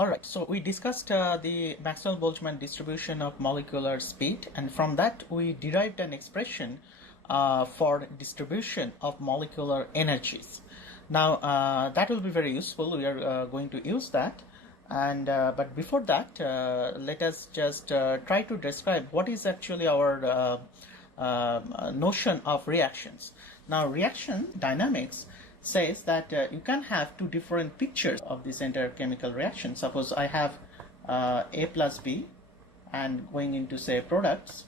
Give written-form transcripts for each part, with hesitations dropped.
Alright, so we discussed the Maxwell-Boltzmann distribution of molecular speed, and from that we derived an expression for distribution of molecular energies. Now that will be very useful. We are going to use that, and but before that let us just try to describe what is actually our notion of reactions. Now reaction dynamics says that you can have two different pictures of this entire chemical reaction. Suppose I have A plus B and going into say products,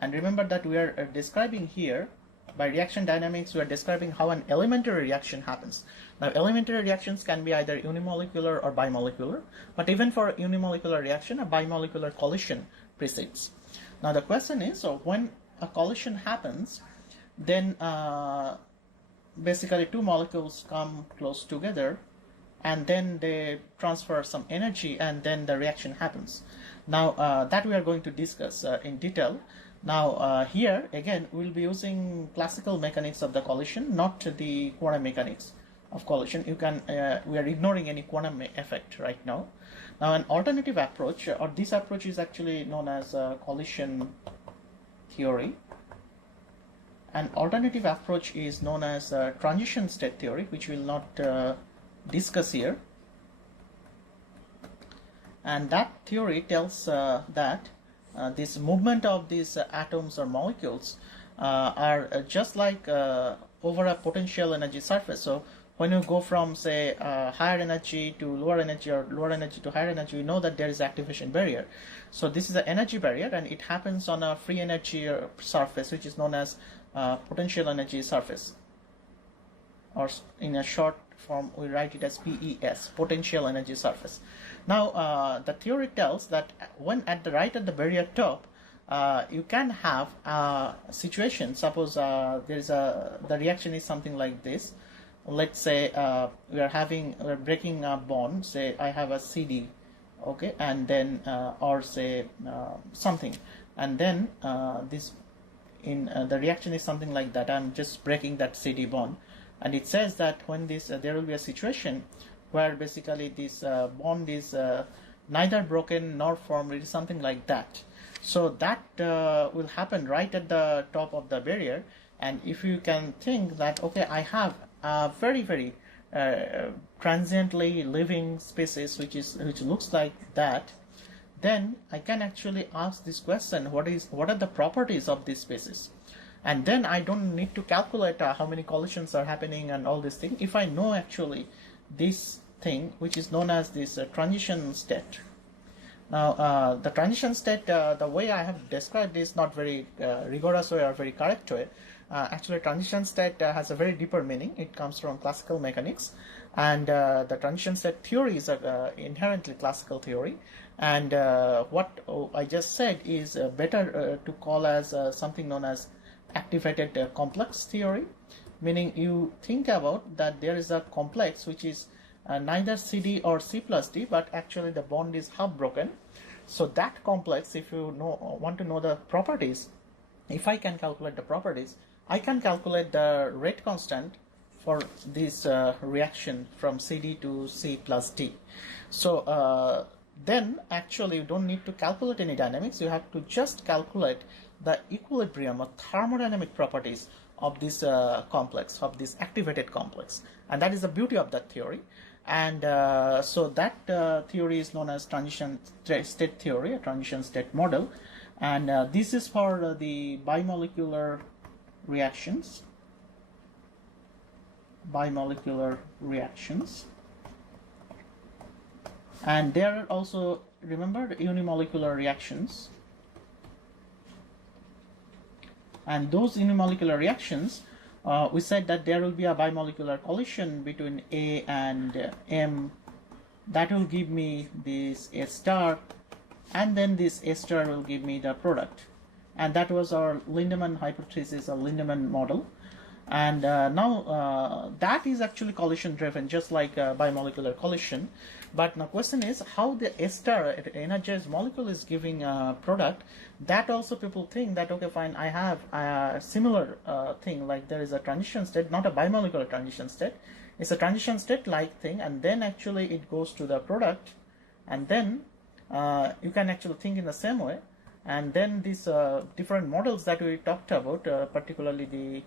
and remember that we are describing here by reaction dynamics, we are describing how an elementary reaction happens. Now elementary reactions can be either unimolecular or bimolecular, but even for unimolecular reaction a bimolecular collision precedes. Now the question is, so when a collision happens, then basically two molecules come close together and then they transfer some energy and then the reaction happens. Now that we are going to discuss in detail. Now here again we'll be using classical mechanics of the collision, not the quantum mechanics of collision. You can we are ignoring any quantum effect right now. Now an alternative approach, or this approach is actually known as collision theory. An alternative approach is known as transition state theory, which we will not discuss here. And that theory tells that this movement of these atoms or molecules are just like over a potential energy surface. So when you go from say higher energy to lower energy or lower energy to higher energy, we know that there is activation barrier. So this is the energy barrier, and it happens on a free energy surface, which is known as potential energy surface, or in a short form we write it as PES, potential energy surface. Now the theory tells that when at the barrier top you can have a situation. Suppose the reaction is something like this. Let's say we're breaking a bond. Say I have a CD, okay, and then or say something, and then this in the reaction is something like that. I'm just breaking that CD bond, and it says that when this there will be a situation where basically this bond is neither broken nor formed. It is something like that. So that will happen right at the top of the barrier. And if you can think that, okay, I have a very transiently living species which looks like that, then I can actually ask this question: what are the properties of this species? And then I don't need to calculate how many collisions are happening and all this thing. If I know actually this thing, which is known as this transition state. Now the transition state, the way I have described is not very rigorous way or very correct way. Actually transition state has a very deeper meaning. It comes from classical mechanics, and the transition state theory is inherently classical theory. And what I just said is better to call as something known as activated complex theory, meaning you think about that there is a complex which is neither CD or C plus D, but actually the bond is half broken. So that complex, if you want to know the properties, if I can calculate the properties, I can calculate the rate constant for this reaction from CD to C plus D. So then actually you don't need to calculate any dynamics. You have to just calculate the equilibrium or thermodynamic properties of this complex, of this activated complex, and that is the beauty of that theory. And so that theory is known as transition state theory, a transition state model, and this is for the bimolecular reactions. And there are also, remember, the unimolecular reactions. And those unimolecular reactions, we said that there will be a bimolecular collision between A and M. That will give me this A star, and then this A star will give me the product. And that was our Lindemann hypothesis or Lindemann model. And now that is actually collision driven, just like bimolecular collision. But the question is how the A star energized molecule is giving a product. That also people think that, okay, fine, I have a similar thing, like there is a transition state, not a bimolecular transition state. It's a transition state like thing, and then actually it goes to the product, and then you can actually think in the same way. And then these different models that we talked about, particularly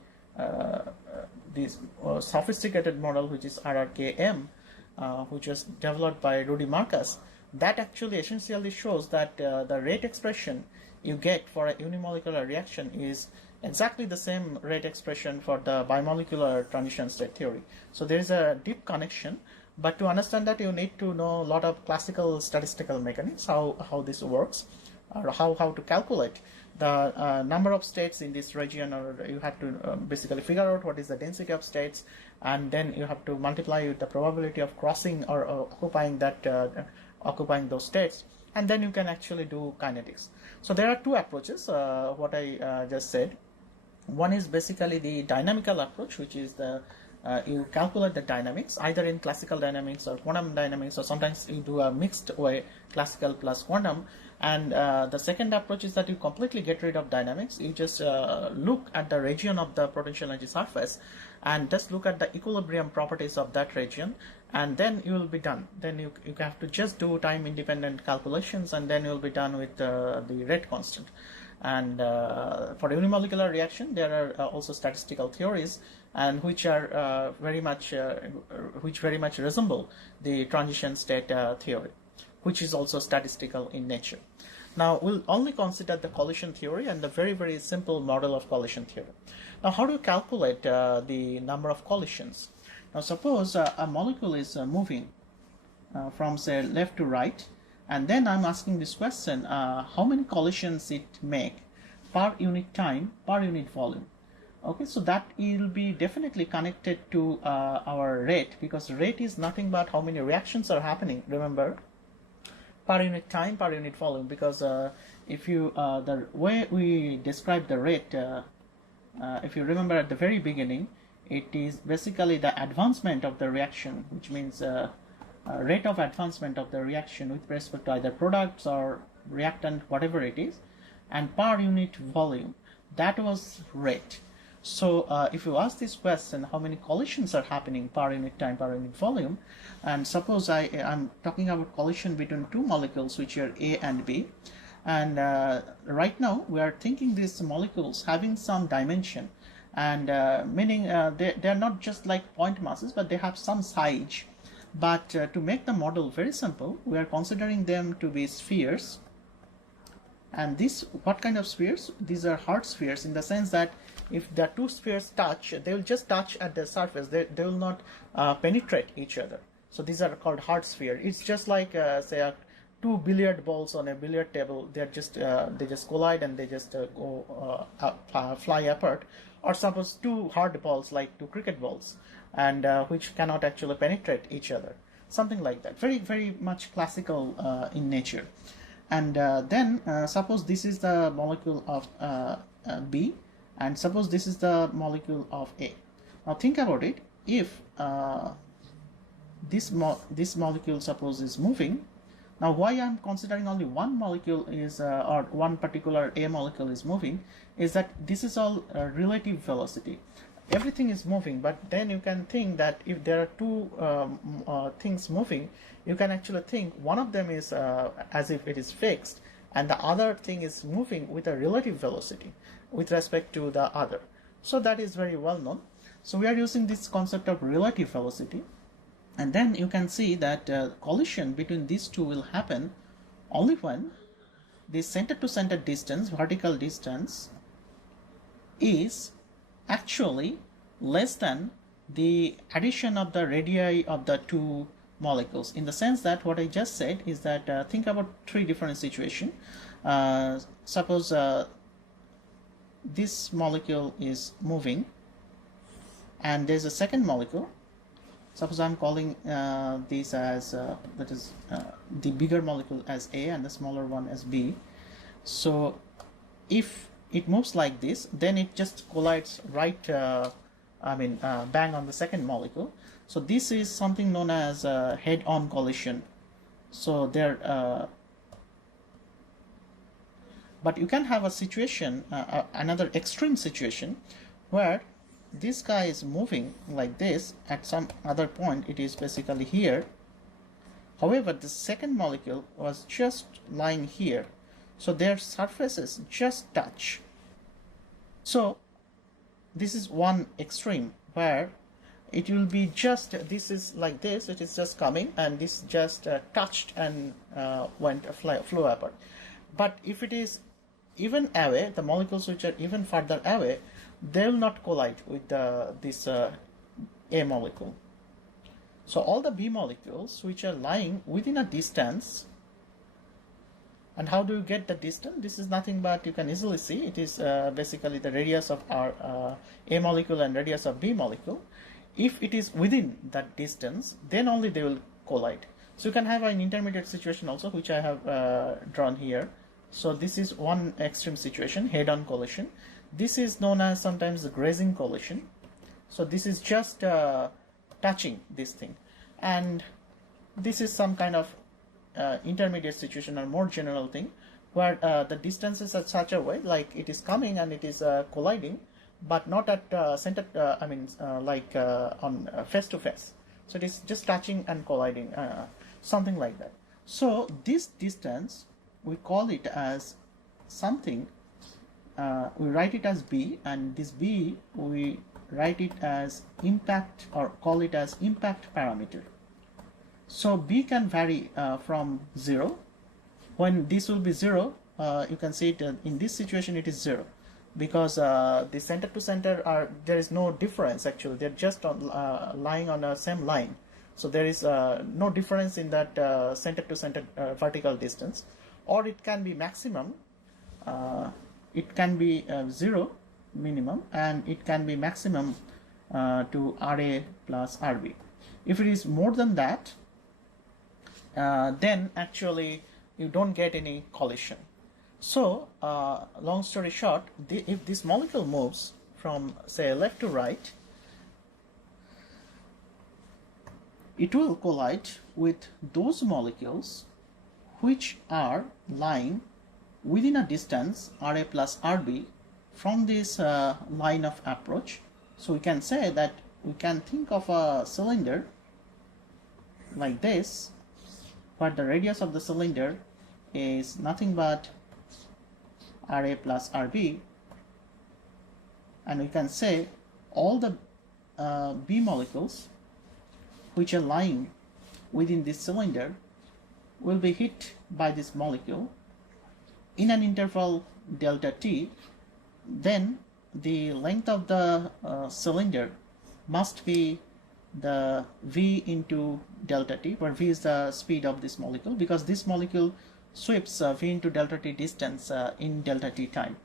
this sophisticated model, which is RRKM, which was developed by Rudy Marcus, that actually essentially shows that the rate expression you get for a unimolecular reaction is exactly the same rate expression for the bimolecular transition state theory. So there is a deep connection, but to understand that you need to know a lot of classical statistical mechanics, how this works, or how to calculate the number of states in this region, or you have to basically figure out what is the density of states, and then you have to multiply with the probability of crossing or occupying those states, and then you can actually do kinetics. So there are two approaches, what I just said. One is basically the dynamical approach, which is the you calculate the dynamics either in classical dynamics or quantum dynamics, or sometimes you do a mixed way, classical plus quantum. And the second approach is that you completely get rid of dynamics. You just look at the region of the potential energy surface and just look at the equilibrium properties of that region, and then you will be done. Then you have to just do time independent calculations, and then you will be done with the rate constant. And for unimolecular reaction, there are also statistical theories, and which are very much resemble the transition state theory, which is also statistical in nature. Now we'll only consider the collision theory and the very, very simple model of collision theory. Now, how do you calculate the number of collisions? Now suppose a molecule is moving from, say, left to right, and then I'm asking this question, how many collisions it make per unit time, per unit volume. Okay, so that will be definitely connected to our rate, because rate is nothing but how many reactions are happening, remember, per unit time, per unit volume. Because if you the way we describe the rate, if you remember at the very beginning, it is basically the advancement of the reaction, which means rate of advancement of the reaction with respect to either products or reactant, whatever it is, and per unit volume, that was rate. So if you ask this question, how many collisions are happening per unit time, per unit volume, and suppose I'm talking about collision between two molecules which are A and B, and right now we are thinking these molecules having some dimension, and meaning they're not just like point masses, but they have some size. But to make the model very simple, we are considering them to be spheres. And this, what kind of spheres? These are hard spheres, in the sense that if the two spheres touch, they will just touch at the surface. They will not penetrate each other. So these are called hard sphere. It's just like say two billiard balls on a billiard table. They're just they just collide and they just fly apart. Or suppose two hard balls like two cricket balls, and which cannot actually penetrate each other. Something like that. Very, very much classical in nature. And then suppose this is the molecule of B, and suppose this is the molecule of A. Now think about it. If this molecule suppose is moving, now why I'm considering only one molecule is or one particular A molecule is moving, is that this is all relative velocity. Everything is moving, but then you can think that if there are two things moving, you can actually think one of them is as if it is fixed, and the other thing is moving with a relative velocity with respect to the other. So that is very well known. So we are using this concept of relative velocity, and then you can see that collision between these two will happen only when the center to center distance, vertical distance, is actually less than the addition of the radii of the two molecules. In the sense that what I just said is that think about three different situations. Suppose this molecule is moving, and there's a second molecule. Suppose I'm calling this as that is the bigger molecule as A and the smaller one as B. So if it moves like this, then it just collides right bang on the second molecule. So this is something known as head-on collision. So there but you can have a situation, another extreme situation, where this guy is moving like this. At some other point it is basically here, However, the second molecule was just lying here, so their surfaces just touch. So this is one extreme where it will be just, this is like this, it is just coming, and this just touched and flew apart. But if it is even away, the molecules which are even further away, they will not collide with this A molecule. So all the B molecules which are lying within a distance, and how do you get the distance? This is nothing but, you can easily see, it is basically the radius of our A molecule and radius of B molecule. If it is within that distance, then only they will collide. So you can have an intermediate situation also, which I have drawn here. So this is one extreme situation, head-on collision. This is known as sometimes the grazing collision. So this is just touching this thing. And this is some kind of intermediate situation or more general thing, where the distances are such a way, like it is coming and it is colliding, but not at center, on face to face. So it is just touching and colliding, something like that. So this distance, we call it as something, we write it as B, and this B we write it as impact, or call it as impact parameter. So B can vary from 0. When this will be 0, you can see it in this situation it is 0, because the center to center there is no difference actually, they're just lying on the same line. So there is no difference in that center to center vertical distance. Or it can be maximum, it can be 0 minimum, and it can be maximum to RA plus RB. If it is more than that, then actually you don't get any collision. So long story short, if this molecule moves from, say, left to right, it will collide with those molecules which are lying within a distance RA plus RB from this line of approach. So we can say that we can think of a cylinder like this, but the radius of the cylinder is nothing but RA plus RB, and we can say all the B molecules which are lying within this cylinder will be hit by this molecule in an interval delta t. Then the length of the cylinder must be the v into delta t, where v is the speed of this molecule, because this molecule sweeps v into delta t distance in delta t time.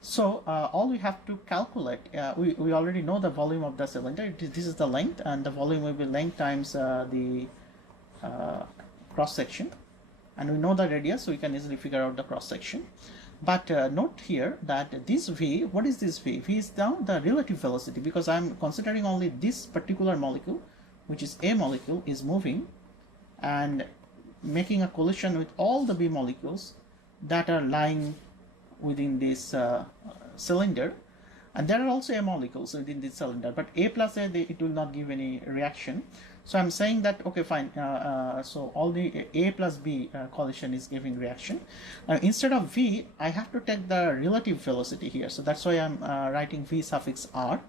So all we have to calculate, we already know the volume of the cylinder. This is the length, and the volume will be length times the cross section, and we know the radius, so we can easily figure out the cross section. But note here that this v, what is this v? V is now the relative velocity, because I am considering only this particular molecule, which is A molecule, is moving and making a collision with all the B molecules that are lying within this cylinder. And there are also A molecules within this cylinder, but A plus A, it will not give any reaction. So I'm saying that, okay, fine, so all the A plus B collision is giving reaction. Instead of V, I have to take the relative velocity here. So that's why I'm writing V suffix R.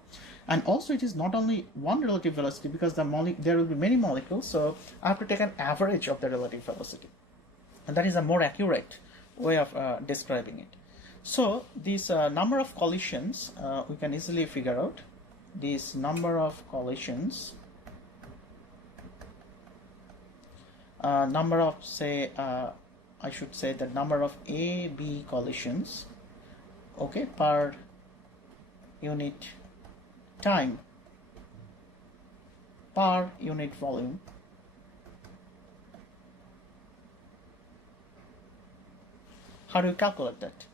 And also it is not only one relative velocity, because there will be many molecules, so I have to take an average of the relative velocity. And that is a more accurate way of describing it. So this number of collisions, we can easily figure out. This number of collisions, number of, say, I should say the number of A-B collisions, okay, per unit time per unit volume. How do you calculate that?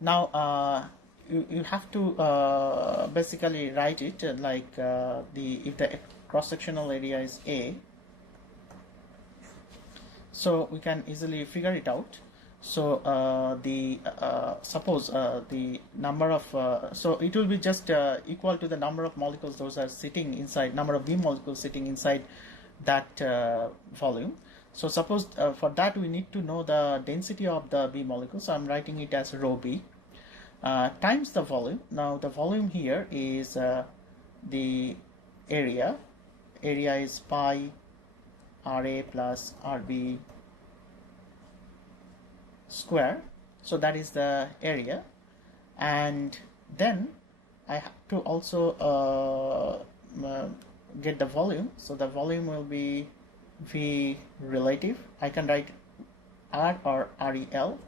Now you have to basically write it like if the cross-sectional area is A, so we can easily figure it out. So suppose the number of so it will be just equal to the number of molecules those are sitting inside, number of B molecules sitting inside that volume. So suppose for that we need to know the density of the B molecule. So I'm writing it as rho B times the volume. Now the volume here is the area. Area is pi Ra plus Rb square. So that is the area. And then I have to also get the volume. So the volume will be V relative. I can write R or REL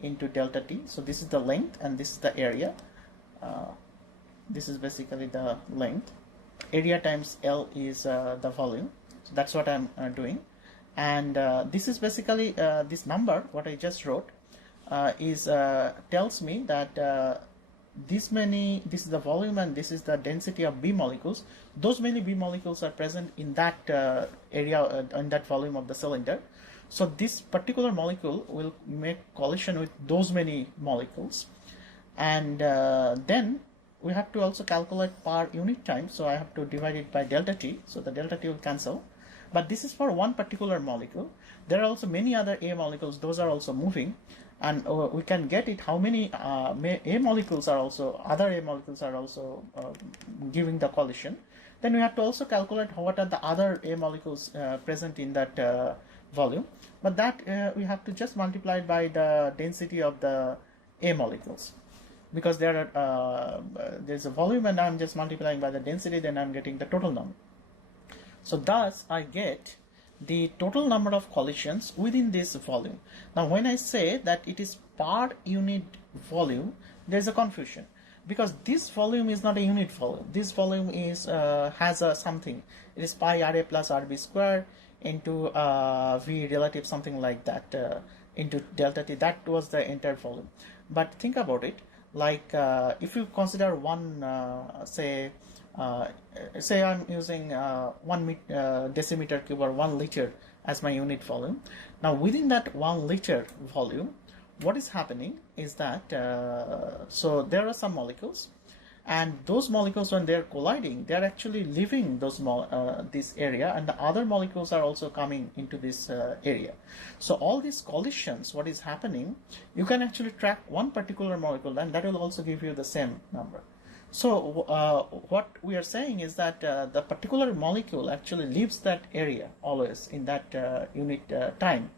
into delta T. So this is the length and this is the area. This is basically the length. Area times L is the volume. So that's what I'm doing. And this is basically this number, what I just wrote, tells me that this is the volume and this is the density of B molecules. Those many B molecules are present in that area, in that volume of the cylinder. So this particular molecule will make collision with those many molecules. And then we have to also calculate per unit time. So I have to divide it by delta T. So the delta T will cancel. But this is for one particular molecule. There are also many other A molecules. Those are also moving. And we can get it how many A molecules are also, other A molecules are also giving the collision. Then we have to also calculate what are the other A molecules present in that volume. But that we have to just multiply it by the density of the A molecules. Because there are, there's a volume and I'm just multiplying by the density, then I'm getting the total number. So thus I get the total number of collisions within this volume. Now when I say that it is per unit volume, there's a confusion because this volume is not a unit volume. This volume is has a something. It is pi Ra plus Rb square into V relative, something like that, into delta T. That was the entire volume. But think about it, like if you consider one, say I'm using 1 decimeter cube or 1 liter as my unit volume. Now within that 1 liter volume, what is happening is that so there are some molecules, and those molecules, when they're colliding, they're actually leaving those this area, and the other molecules are also coming into this area. So all these collisions, what is happening, you can actually track one particular molecule, and that will also give you the same number. So what we are saying is that the particular molecule actually leaves that area always in that unit time.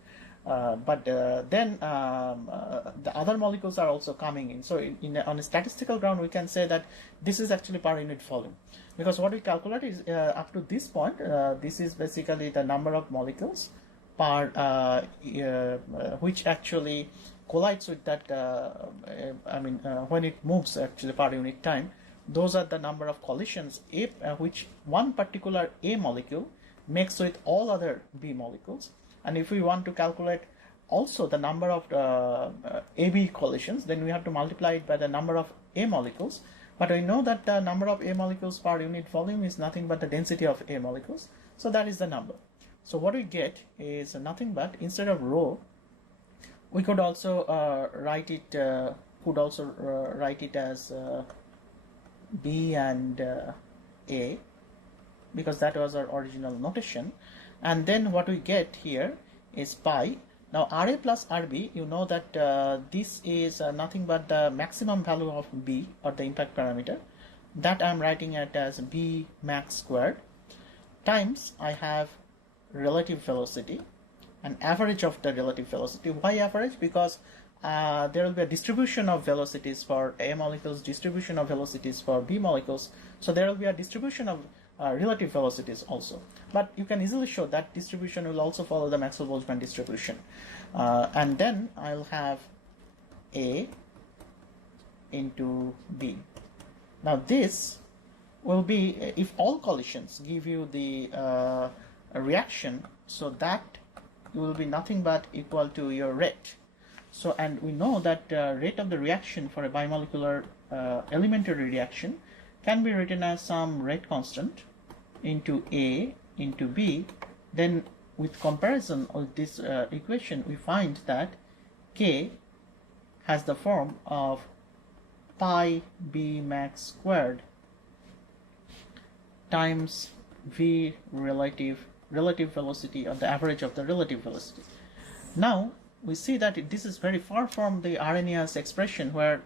But then the other molecules are also coming in. So on a statistical ground, we can say that this is actually per unit volume, because what we calculate is up to this point, this is basically the number of molecules per which actually collides with that. When it moves actually per unit time, those are the number of collisions which one particular A molecule makes with all other B molecules. And if we want to calculate also the number of AB collisions, then we have to multiply it by the number of A molecules. But we know that the number of A molecules per unit volume is nothing but the density of A molecules. So that is the number. So what we get is nothing but, instead of rho, we could also write it as B and A, because that was our original notation. And then what we get here is pi. Now Ra plus Rb, you know that this is nothing but the maximum value of B, or the impact parameter. That I'm writing it as B max squared, times I have relative velocity, an average of the relative velocity. Why average? Because there will be a distribution of velocities for A molecules, distribution of velocities for B molecules. So there will be a distribution of relative velocities also. But you can easily show that distribution will also follow the Maxwell-Boltzmann distribution. And then I'll have A into B. Now this will be, if all collisions give you the reaction, so that will be nothing but equal to your rate. So, and we know that rate of the reaction for a bimolecular elementary reaction can be written as some rate constant into A into B. Then with comparison of this equation, we find that K has the form of pi B max squared times V relative relative velocity or the average of the relative velocity. Now we see that this is very far from the Arrhenius expression where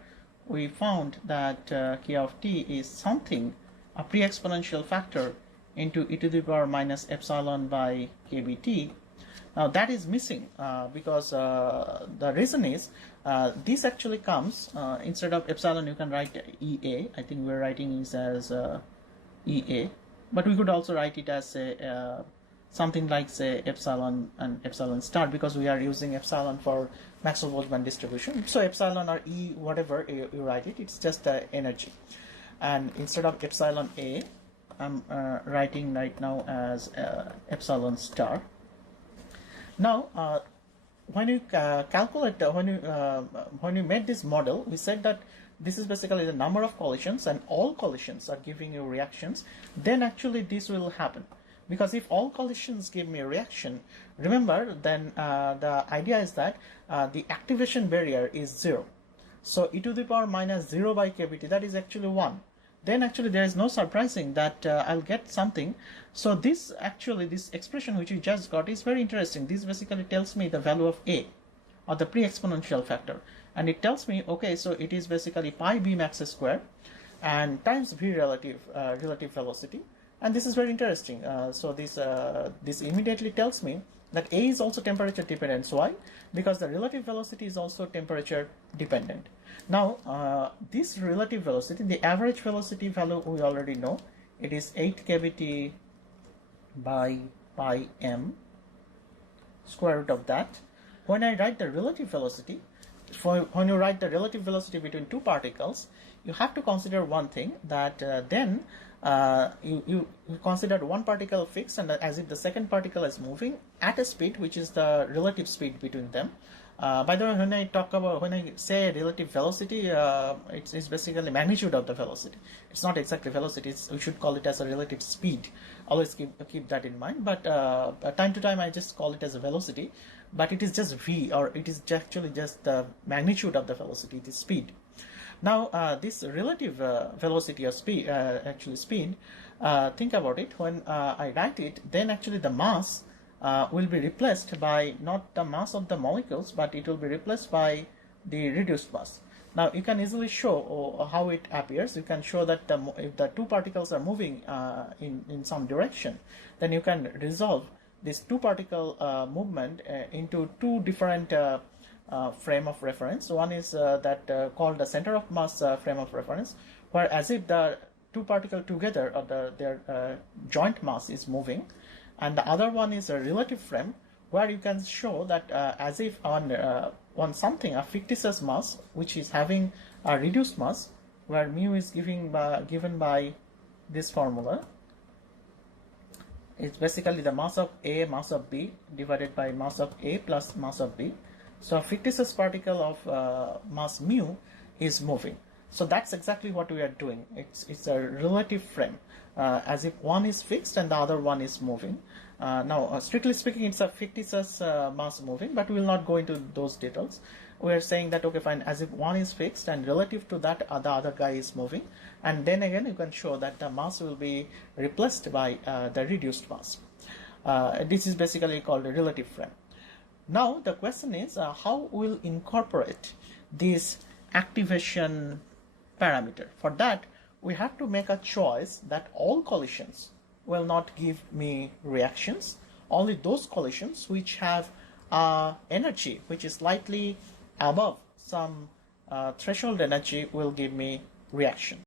we found that k of t is something, a pre-exponential factor into e to the power minus epsilon by kbt. Now that is missing because the reason is this actually comes instead of epsilon you can write EA. I think we're writing this as EA, but we could also write it as a something like say epsilon and epsilon star because we are using epsilon for Maxwell-Boltzmann distribution. So epsilon or E, whatever you write it, it's just the energy. And instead of epsilon A, I'm writing right now as epsilon star. Now, when you calculate, when you made this model, we said that this is basically the number of collisions and all collisions are giving you reactions. Then actually this will happen. Because if all collisions give me a reaction, remember then the idea is that the activation barrier is 0. So e to the power minus 0 by kbt, that is actually 1. Then actually there is no surprising that I'll get something. So this expression which you just got is very interesting. This basically tells me the value of A or the pre-exponential factor. And it tells me, okay, so it is basically pi b max square and times v relative velocity. And this is very interesting. So this immediately tells me that A is also temperature dependent. So why? Because the relative velocity is also temperature dependent. Now this relative velocity, the average velocity value we already know. It is 8 kbt by pi m, square root of that. When I write the relative velocity, when you write the relative velocity between two particles, you have to consider one thing, that then you consider one particle fixed and as if the second particle is moving at a speed which is the relative speed between them. By the way, when I say relative velocity, it's basically magnitude of the velocity. It's not exactly velocity. We should call it as a relative speed. Always keep that in mind. But time to time I just call it as a velocity. But it is just v, or it is actually just the magnitude of the velocity. It is speed. Now this relative velocity or speed, think about it. When I write it, then actually the mass will be replaced by not the mass of the molecules, but it will be replaced by the reduced mass. Now you can easily show how it appears. You can show that if the two particles are moving in some direction, then you can resolve this two particle movement into two different frame of reference. One is called the center of mass frame of reference, where as if the two particles together or their joint mass is moving, and the other one is a relative frame where you can show that as if on something, a fictitious mass which is having a reduced mass, where mu is given by this formula. It's basically the mass of A, mass of B divided by mass of A plus mass of B. So a fictitious particle of mass mu is moving. So that's exactly what we are doing. It's a relative frame, as if one is fixed and the other one is moving. Now, strictly speaking, it's a fictitious mass moving, but we will not go into those details. We are saying that, okay, fine, as if one is fixed and relative to that, the other guy is moving. And then again, you can show that the mass will be replaced by the reduced mass. This is basically called a relative frame. Now, the question is, how we'll incorporate this activation parameter. For that, we have to make a choice that all collisions will not give me reactions. Only those collisions which have energy which is slightly above some threshold energy will give me reaction.